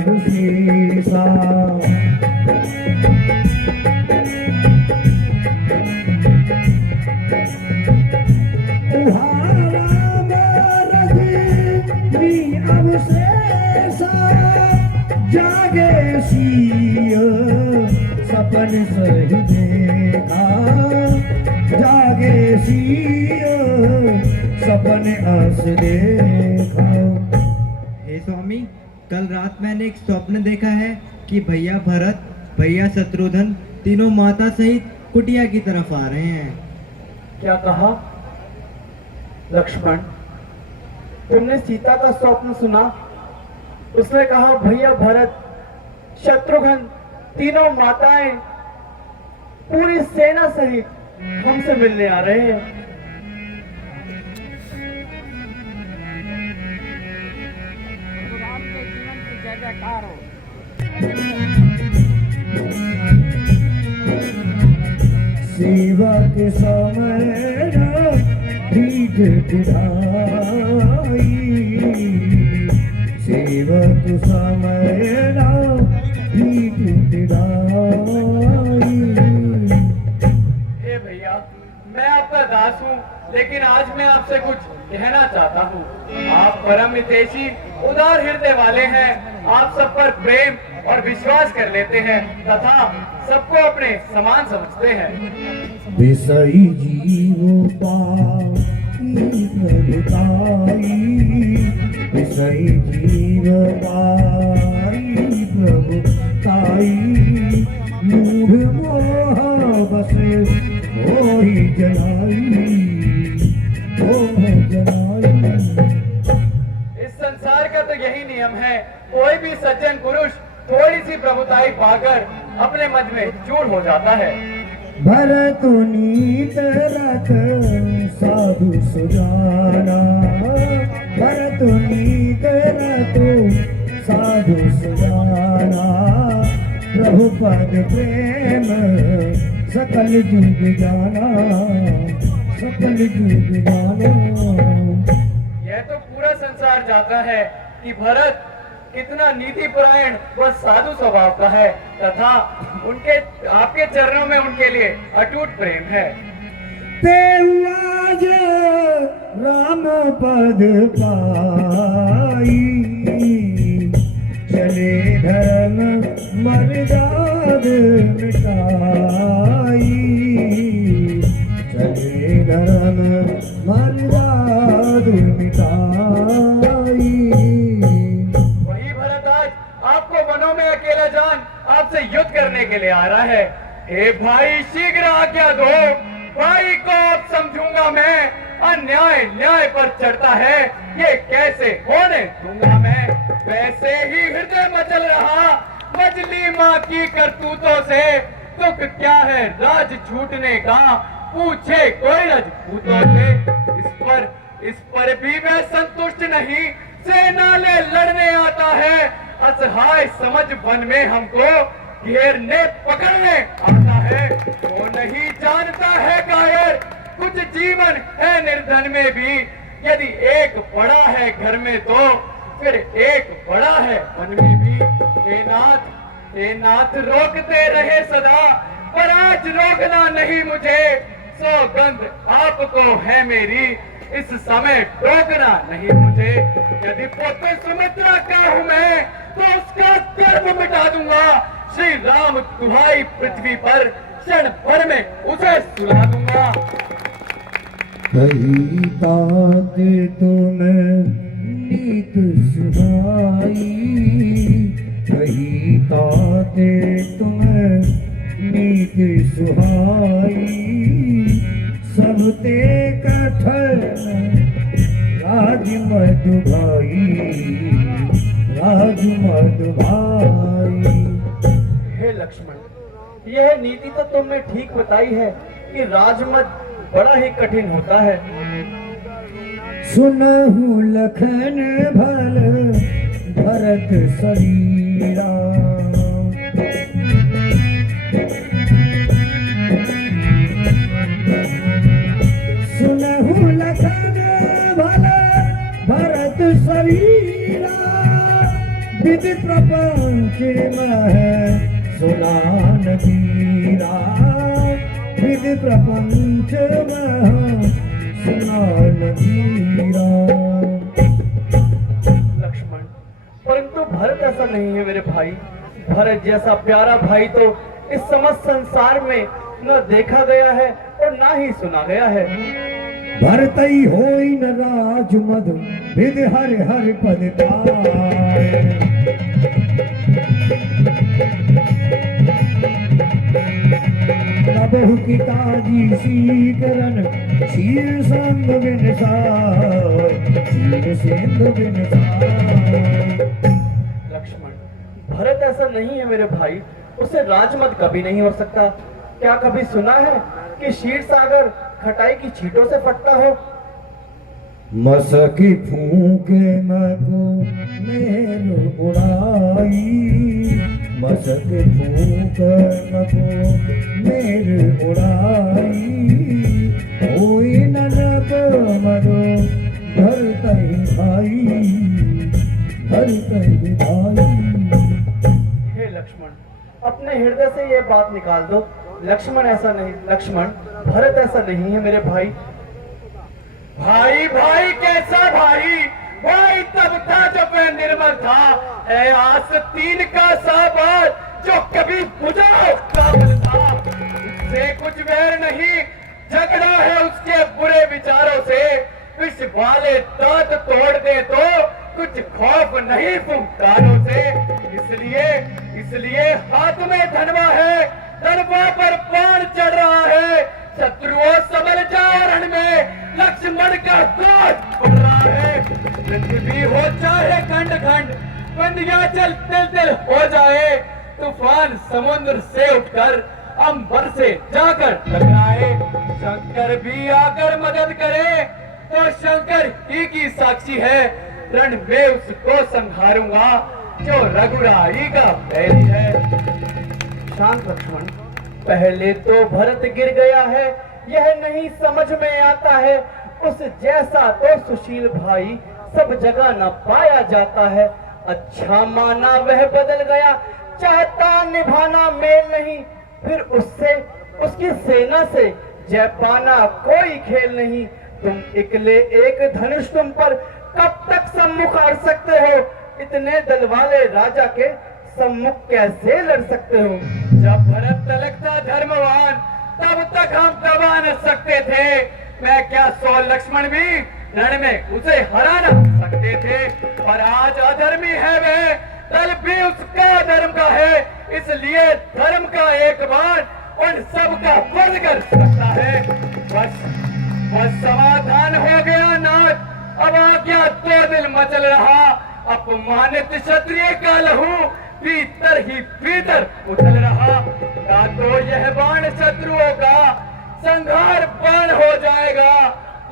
शेषा। जागे सिय सपन सही देखा, जागे सिय सपन अस देखा। हे स्वामी, कल रात मैंने एक स्वप्न देखा है कि भैया भरत, भैया शत्रुघ्न तीनों माता सहित कुटिया की तरफ आ रहे हैं। क्या कहा लक्ष्मण? तुमने सीता का स्वप्न सुना? उसने कहा भैया भरत, शत्रुघ्न तीनों माताएं पूरी सेना सहित हमसे मिलने आ रहे हैं। राम के जीवन की जय जयकार हो। सेवक समय पीठ पिढ़ाई, सेवक समय पीठ पिढ़ाई। हे भैया, मैं आपका दास हूँ, लेकिन आज मैं आपसे कुछ कहना चाहता हूँ। आप परम हितैषी, उदार हृदय वाले हैं। आप सब पर प्रेम और विश्वास कर लेते हैं तथा सबको अपने समान समझते हैं। विषयी जीव पाई प्रभुताई, विषयी जीव पाई प्रभुताई। मूढ़ मोह बस मोहि जलाई, मोह जलाई। इस संसार का तो यही नियम है, कोई भी सज्जन पुरुष थोड़ी सी प्रभुताई पाकर अपने मत में चूर हो जाता है। भरत नीत रथ साधु सुजाना, भरत नीत रथ साधु सुजाना। प्रभु पद प्रेम सकल जुग जाना, सकल जुग जाना। यह तो पूरा संसार जाता है कि भरत कितना नीति परायण व साधु स्वभाव का है तथा उनके आपके चरणों में उनके लिए अटूट प्रेम है। आज राम पद पाई, चले धर्म मर्याद मिटाई, चले धर्म मर्याद मिटाई। वही भरत आज आपको वनों में अकेला जान आपसे युद्ध करने के लिए आ रहा है। हे भाई, शीघ्र आज्ञा दो, भाई को अब समझूंगा मैं। अन्याय न्याय पर चढ़ता है, ये कैसे होने दूंगा मैं। वैसे ही हृदय मचल रहा मजली माँ की करतूतों से। दुख क्या है राज छूटने का, पूछे कोई रजपूतों से। इस पर भी मैं संतुष्ट नहीं, सेना ले लड़ने आता है। असहाय समझ वन में हमको घेरने पकड़ने आता है। वो नहीं जानता है कायर, कुछ जीवन है निर्धन में भी। यदि एक बड़ा है घर में तो फिर एक बड़ा है मन में भी। हे नाथ रोकते रहे सदा, पर आज रोकना नहीं मुझे। सौगंध आपको है मेरी, इस समय रोकना नहीं मुझे। यदि पुत्र सुमित्रा का हूँ मैं, तो उसका गर्भ मिटा दूंगा। श्री राम दुहाई पृथ्वी पर क्षण भर में उसे सुला दूंगा। कही तात तुम नीत सुहाई, कही तात तुम नीत सुहाई। सबते कथन राजमधु भाई, राजमधु भाई। हे लक्ष्मण, यह नीति तो तुमने ठीक बताई है कि राजमत बड़ा ही कठिन होता है। सुनहु लखन भल भरत शरीरा, सुनहु लखन भल भरत शरीरा। विधि प्रपंच में सुनान धीरा, विधि प्रपंच में सुनान धीरा। लक्ष्मण, परंतु भरत ऐसा नहीं है मेरे भाई। भरत जैसा प्यारा भाई तो इस समस्त संसार में न देखा गया है और ना ही सुना गया है। भरतई होई न राज मधु विधि हर हर पद पाए। तबहु की काजी सीकरन शीर संग बिनसाय, शीर सिंध बिनसाय। लक्ष्मण, भरत ऐसा नहीं है मेरे भाई। उसे राजमद कभी नहीं हो सकता। क्या कभी सुना है कि क्षीर सागर खटाई की छींटों से फटता हो? मसकी फूके मको मेर उड़ाई, मसकी फूके मको मेर उड़ाई। होई ननक मरो धरतई भाई, धरतई भाई। हे लक्ष्मण, अपने हृदय से ये बात निकाल दो। लक्ष्मण ऐसा नहीं, लक्ष्मण भरत ऐसा नहीं है मेरे भाई। भाई भाई कैसा भाई? भाई तब था जब मैं निर्मल था, है आस्तीन का साबार जो कभी बुझा काबल था। उससे कुछ वैर नहीं, झगड़ा है उसके बुरे विचारों से। विष वाले दांत तोड़ दे तो कुछ खौफ नहीं फुंकारों से। इसलिए हाथ में धनवा है, धनवा पर बाण चढ़ रहा है। शत्रुओं संभल जाओ रण में, लक्ष्मण का क्रोध बढ़ रहा है। पृथ्वी हो चाहे खंड खंड, विंध्याचल तिल तिल हो जाए। तूफान समुद्र से उठकर अंबर से जाकर टकराए। शंकर भी आकर मदद करे तो शंकर ही की साक्षी है। रण में उसको संहारूंगा जो रघुराई का बैरी है। शांत लक्ष्मण, पहले तो भरत गिर गया है, यह नहीं समझ में आता है। उस जैसा तो सुशील भाई सब जगह न पाया जाता है। अच्छा माना वह बदल गया, चाहता निभाना मेल नहीं। फिर उससे उसकी सेना से जय पाना कोई खेल नहीं। तुम इकले एक धनुष तुम पर कब तक सम्मुख अड़ सकते हो? इतने दल वाले राजा के सम्मुख कैसे लड़ सकते हो? जब भरत तलक था धर्मवान, तब तक हम दबा न सकते थे। मैं क्या 100 लक्ष्मण भी रण में उसे हरा न सकते थे। पर आज अधर्मी है वह, दल भी उसका धर्म का है। इसलिए धर्म का एक बार उन सब का वध कर सकता है। बस समाधान हो गया नाथ। अब आज्ञा तो दिल मचल रहा। अपमानित क्षत्रिय का लहू भीतर ही भीतर उछल रहा। या तो यह बाण शत्रुओं का संहार बाण हो जाएगा,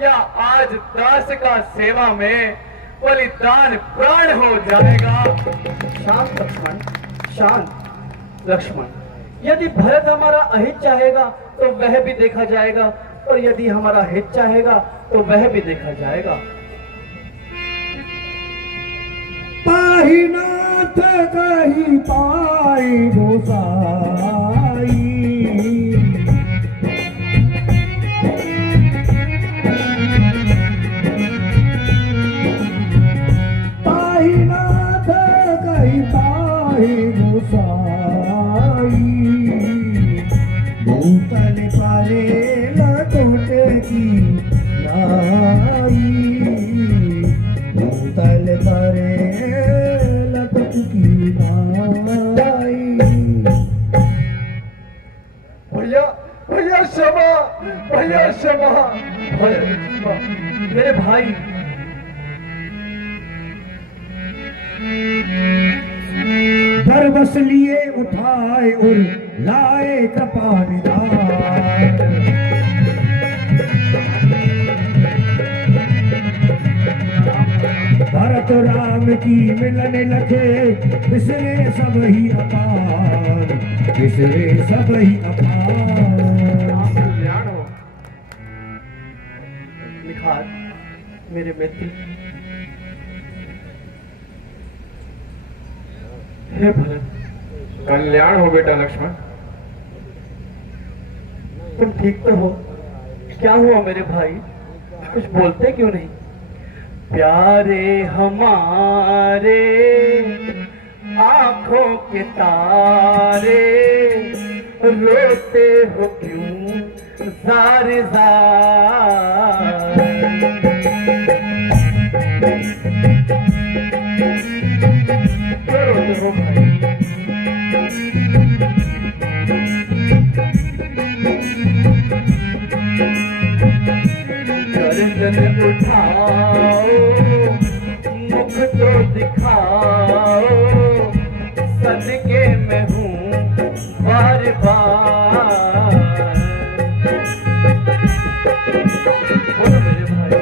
या आज दास का सेवा में बलिदान प्राण हो जाएगा। शांत लक्ष्मण, शांत लक्ष्मण। यदि भरत हमारा अहित चाहेगा तो वह भी देखा जाएगा, और यदि हमारा हित चाहेगा तो वह भी देखा जाएगा। पाही नाथ कही पाई गोसाई, पाही नाथ कही पाई गोसाई। भूतल पाले लटोट की लाई, भूतल तारे लटक की लाई। भैया भैया क्षमा, भैया क्षमा, भैया क्षमा। मेरे भाई, बरबस लिए उठाए और लाए कृपानिधान। भरत राम की मिलने लगे, बिसरे सब ही अपार, बिसरे सब ही अपार। कल्याण हो। निखार, मेरे मित्र, हे भरत, कल्याण हो बेटा लक्ष्मण। तुम ठीक तो हो? क्या हुआ मेरे भाई, कुछ बोलते क्यों नहीं? प्यारे हमारे आंखों के तारे, रोते हो क्यों जार जार? क्यों रोते हो भाई? गर्दन उठाओ, मुख तो दिखाओ, सदके में हूँ बार बार। बोलो मेरे भाई।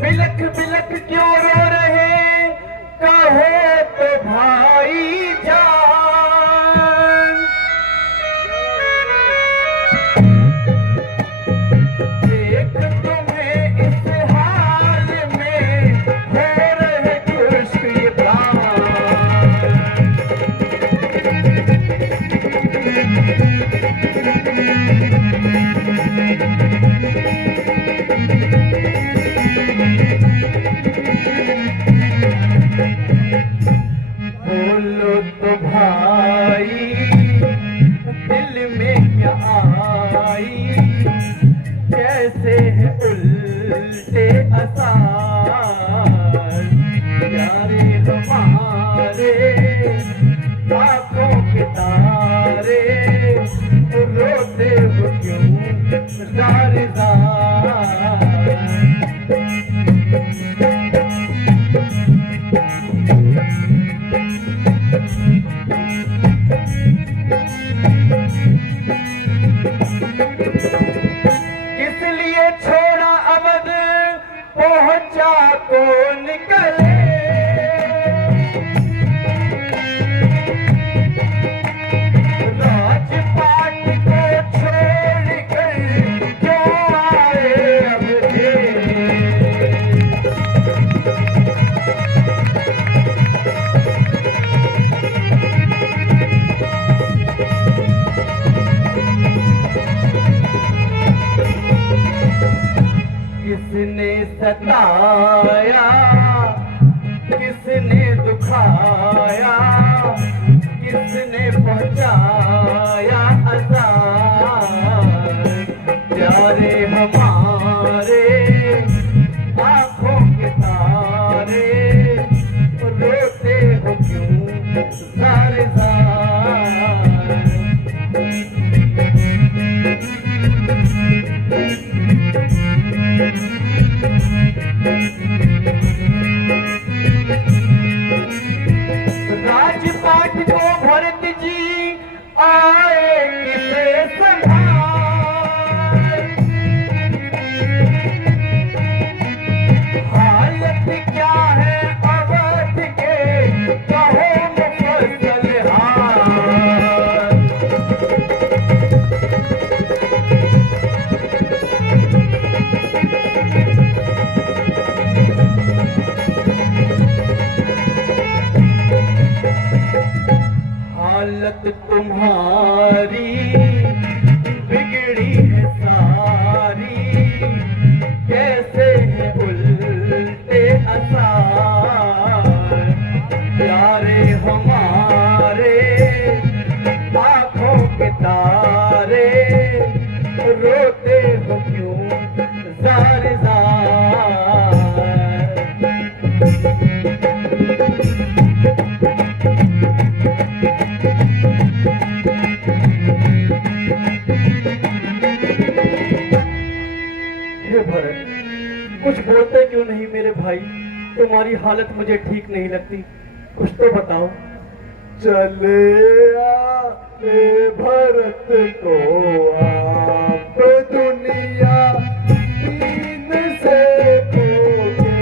बिलख बिलख क्यों रो रहे, कहो तो भाई जान। देख तुम्हें इस हाल में हो रहे खुश्क ये प्राण। बोलो तो भाई, दिल में क्या आई, कैसे है उल्टे असार? प्यारे हमारे आंखों के तारे, रोते हो क्यों जार जार? किस लिए छोड़ा अवध, पहुंचा तो निकले। राजपाट को छोड़ कर क्यों आए अवधे? किसने सताया, किसने दुखाया, किसने पहुंचाया अज़ार? प्यारे हमारे आंखों के तारे, रोते हो क्यों जार जार? राजपाट को भरत जी आए किसे संभाल? हालत क्या है अवध के, कहो मुफस्सल हाल। हालत तुम्हारी बिगड़ी है सारी, कैसे है उल्टे असार? प्यारे हमारे आंखों के तारे, रोते हो क्यों जार जार? हे भरत, कुछ बोलते क्यों नहीं मेरे भाई? तुम्हारी हालत मुझे ठीक नहीं लगती, कुछ तो बताओ। चले आए भरत को आप दुनिया दीन से खोके।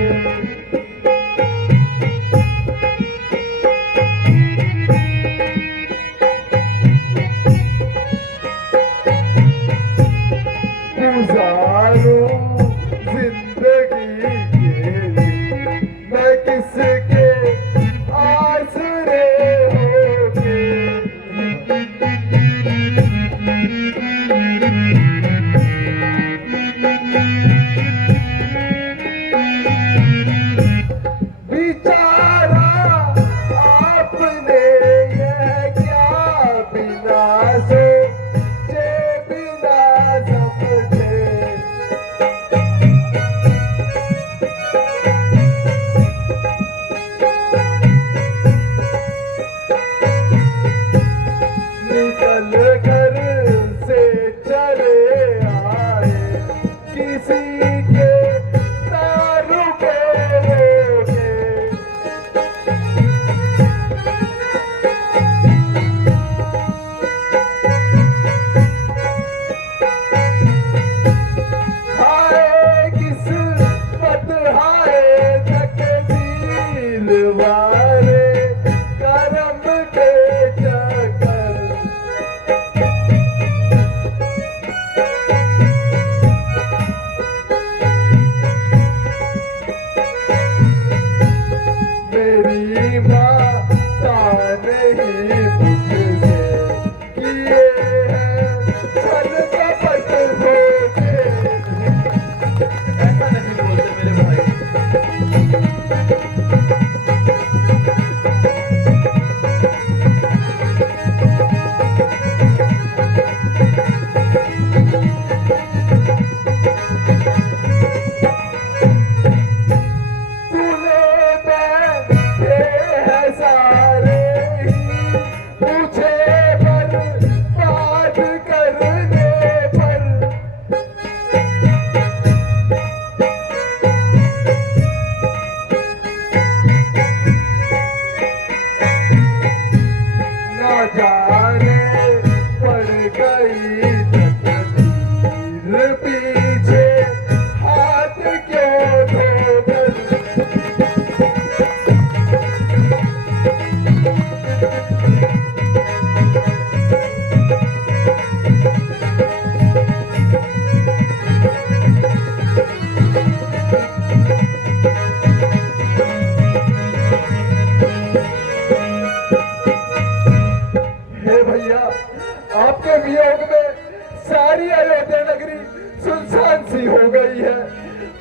अयोध्या नगरी सुनसान सी हो गई है।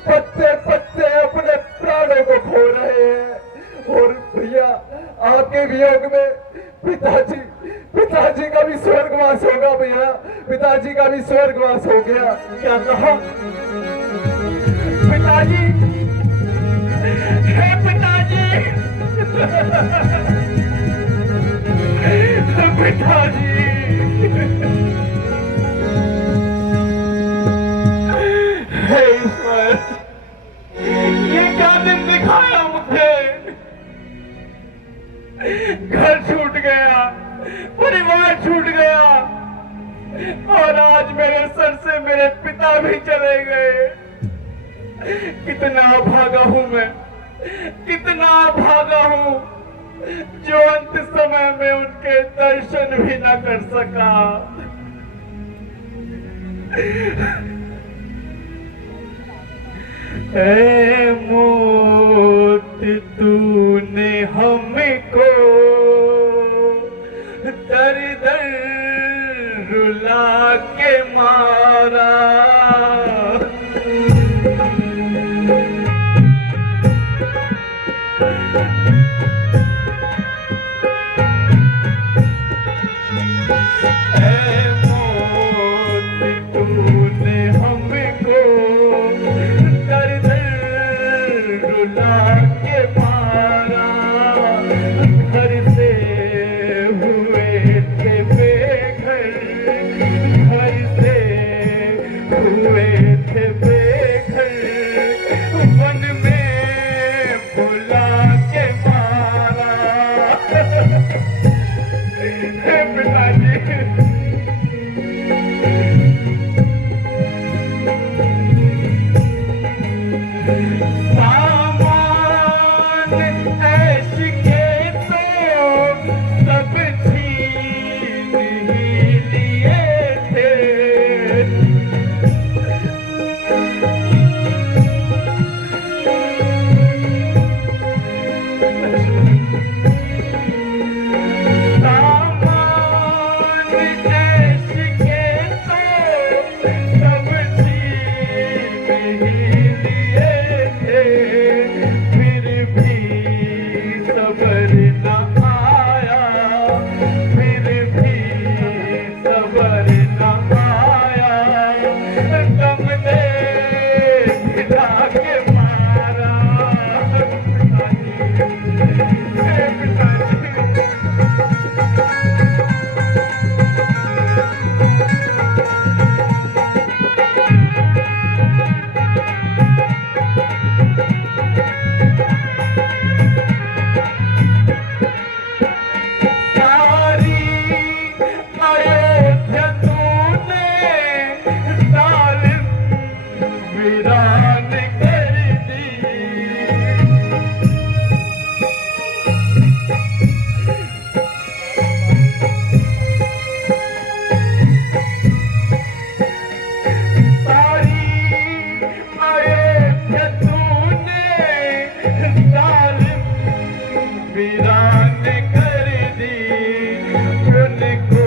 पत्ते पत्ते अपने प्राणों को खो रहे हैं। और भैया आपके वियोग में पिताजी का भी स्वर्गवास होगा भैया, पिताजी का भी स्वर्गवास हो गया। क्या कहा? पिताजी, हे पिताजी, पिताजी, हे ईश्वर, ये क्या दिन दिखाया मुझे? घर छूट गया, परिवार छूट गया, और आज मेरे सर से मेरे पिता भी चले गए। कितना भागा हूं मैं, कितना भागा हूं, जो अंत समय में उनके दर्शन भी न कर सका। ऐ मौत तूने हमको दर दर रुला के मारा। ऐ मौत तूने हमको दर दर रुला के मारा। घर से हुए थे बेघर, घर से हुए थे बेघर, वन में बुला के मारा। हे पिताजी, सामान ऐश के तो सब छीन ही लिए थे। सामान ऐश के तो सब छीन ही लिए थे। फिर भी सबर न आया, फिर भी सबर न आया। दम दे भिड़ा के मारा। हे पिताजी, सारी अयोध्या तूने जालिम वीरान कर दी। सारी अयोध्या तूने जालिम वीरान कर दी। उनको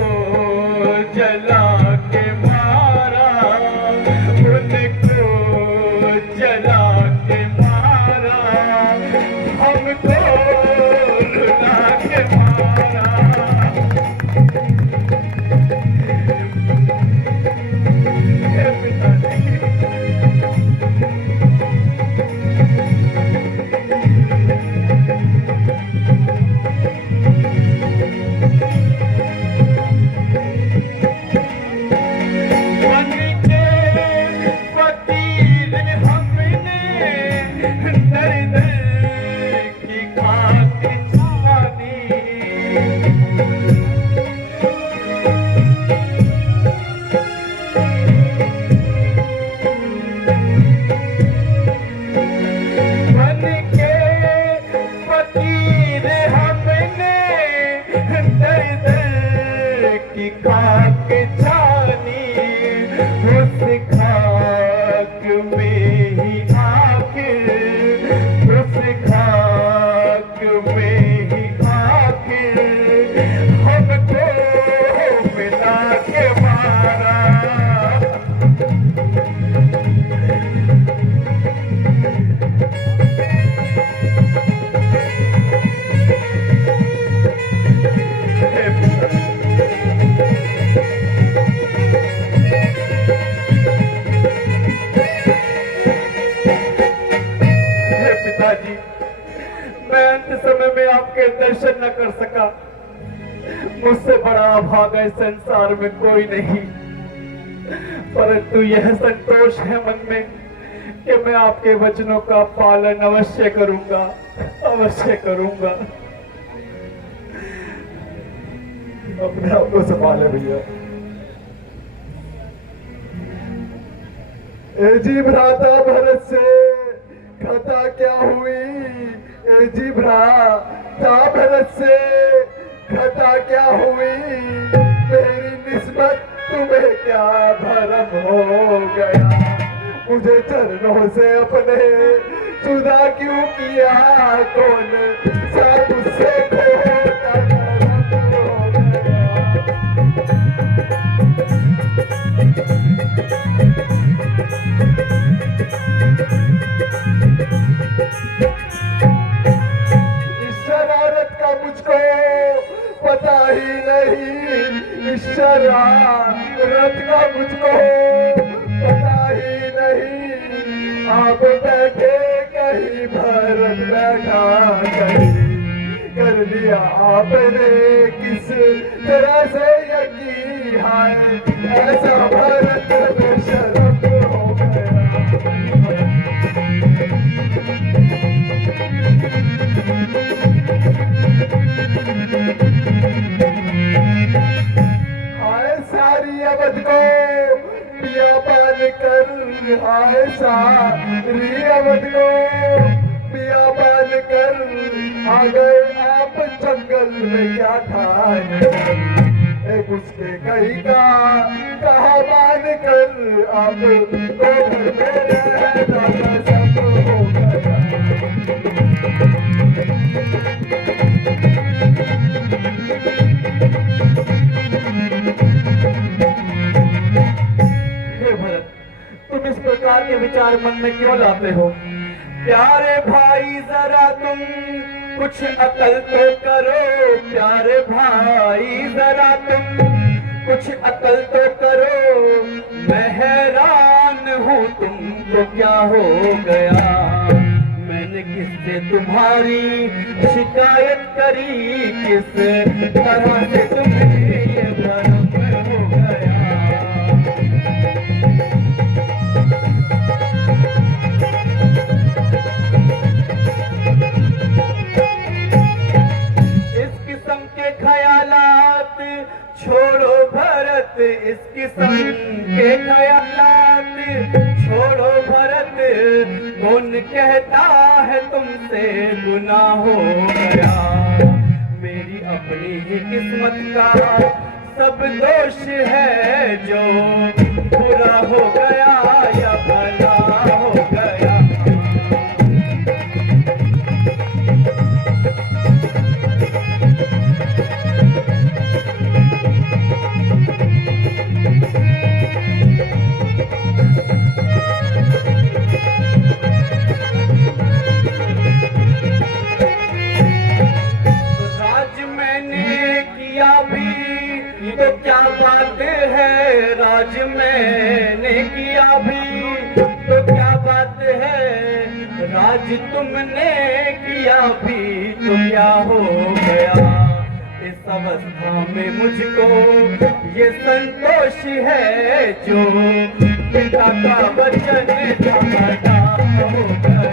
जला के मारा, उनको जला के मारा, हमको रुला के मारा। हे पिताजी, बन के फकीर हमने दर दर की खाक छानी। करूंगा। मुझसे बड़ा अभागा इस संसार में कोई नहीं, परंतु यह संतोष है मन में कि मैं आपके वचनों का पालन अवश्य करूंगा, अवश्य करूंगा। अपने आप को संभाले भैया। ए जी भ्राता भरत से खता क्या हुई, ए जी भ्राता भरत से खता क्या हुई, मेरी निस्बत तुम्हें क्या भरम हो गया, मुझे चरणों से अपने जुदा क्यों किया, कौन सा तुझसे खोता करम हो गया। इस शरारत का मुझको पता ही नहीं, इस शरारत का मुझको पता ही नहीं, आप बैठे कहीं भरत बैठा कहीं, कर लिया आपने किस तरह से यकीन, है ऐसा भरत में शर्म हो गया। आए सारी अवध को पिया पान कर, आए सारी अवध को पिया पान कर, आ गए आप जंगल में क्या ठान, एक उसके कहीं का कहा मान कर, आप तो घर में रहना सब हो गया। तुम इस प्रकार के विचार मन में क्यों लाते हो? प्यारे भाई जरा तुम कुछ अकल तो करो, प्यारे भाई जरा तुम कुछ अकल तो करो, मैं हैरान हूँ तुमको क्या हो गया, मैंने किससे तुम्हारी शिकायत करी, किस तरह से तुम्हें ये भरम हो गया। ख्यालात छोड़ो भरत, इस किस्म के ख्यालात छोड़ो भरत, कौन कहता है तुमसे गुनाह हो गया, मेरी अपनी ही किस्मत का सब दोष है, जो बुरा हो गया या भला हो गया। तो क्या बात है, राज मैंने किया भी तो क्या बात है, राज तुमने किया भी तो क्या हो गया, इस अवस्था में मुझको ये संतोष है, जो पिता का वचन था हो गया।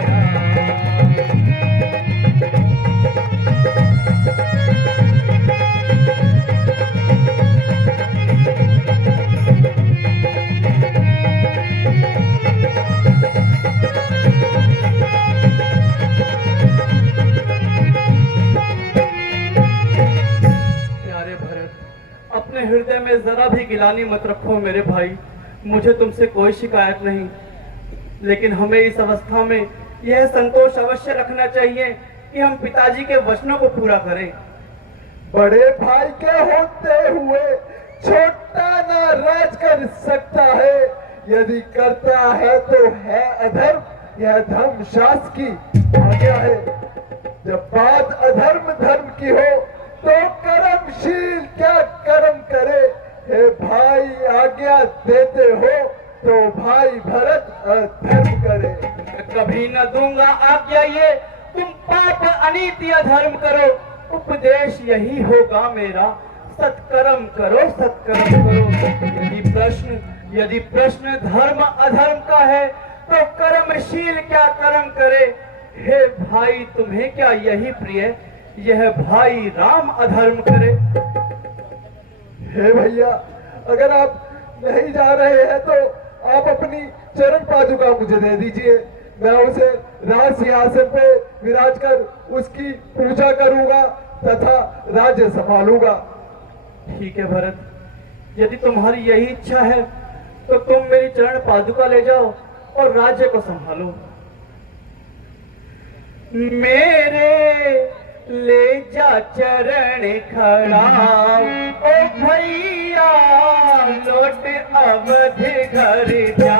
अपने हृदय में जरा भी गिलानी मत रखो मेरे भाई, मुझे तुमसे कोई शिकायत नहीं, लेकिन हमें इस अवस्था में यह संतोष अवश्य रखना चाहिए कि हम पिताजी के वचनों को पूरा करें। बड़े भाई के होते हुए छोटा ना राज कर सकता है, यदि करता है तो है अधर्म, यह धर्म शास्त्र की आज्ञा है, जब बात अधर्म धर्म की हो तो कर्मशील क्या कर्म करे, हे भाई आज्ञा देते हो तो भाई भरत अधर्म करे। कभी न दूंगा आज्ञा ये तुम पाप अनीति अधर्म करो, उपदेश यही होगा मेरा, सत्कर्म करो, सत्कर्म करो। यदि प्रश्न धर्म अधर्म का है तो कर्मशील क्या कर्म करे। हे भाई, तुम्हें क्या यही प्रिय, यह भाई राम अधर्म करे। हे भैया, अगर आप नहीं जा रहे हैं तो आप अपनी चरण पादुका मुझे दे दीजिए, मैं उसे राज सिंहासन पे विराज कर उसकी पूजा करूंगा तथा राज्य संभालूंगा। ठीक है भरत, यदि तुम्हारी यही इच्छा है तो तुम मेरी चरण पादुका ले जाओ और राज्य को संभालो। मेरे ले जा चरण खड़ा ओ भैया, लौट अवध घर जा।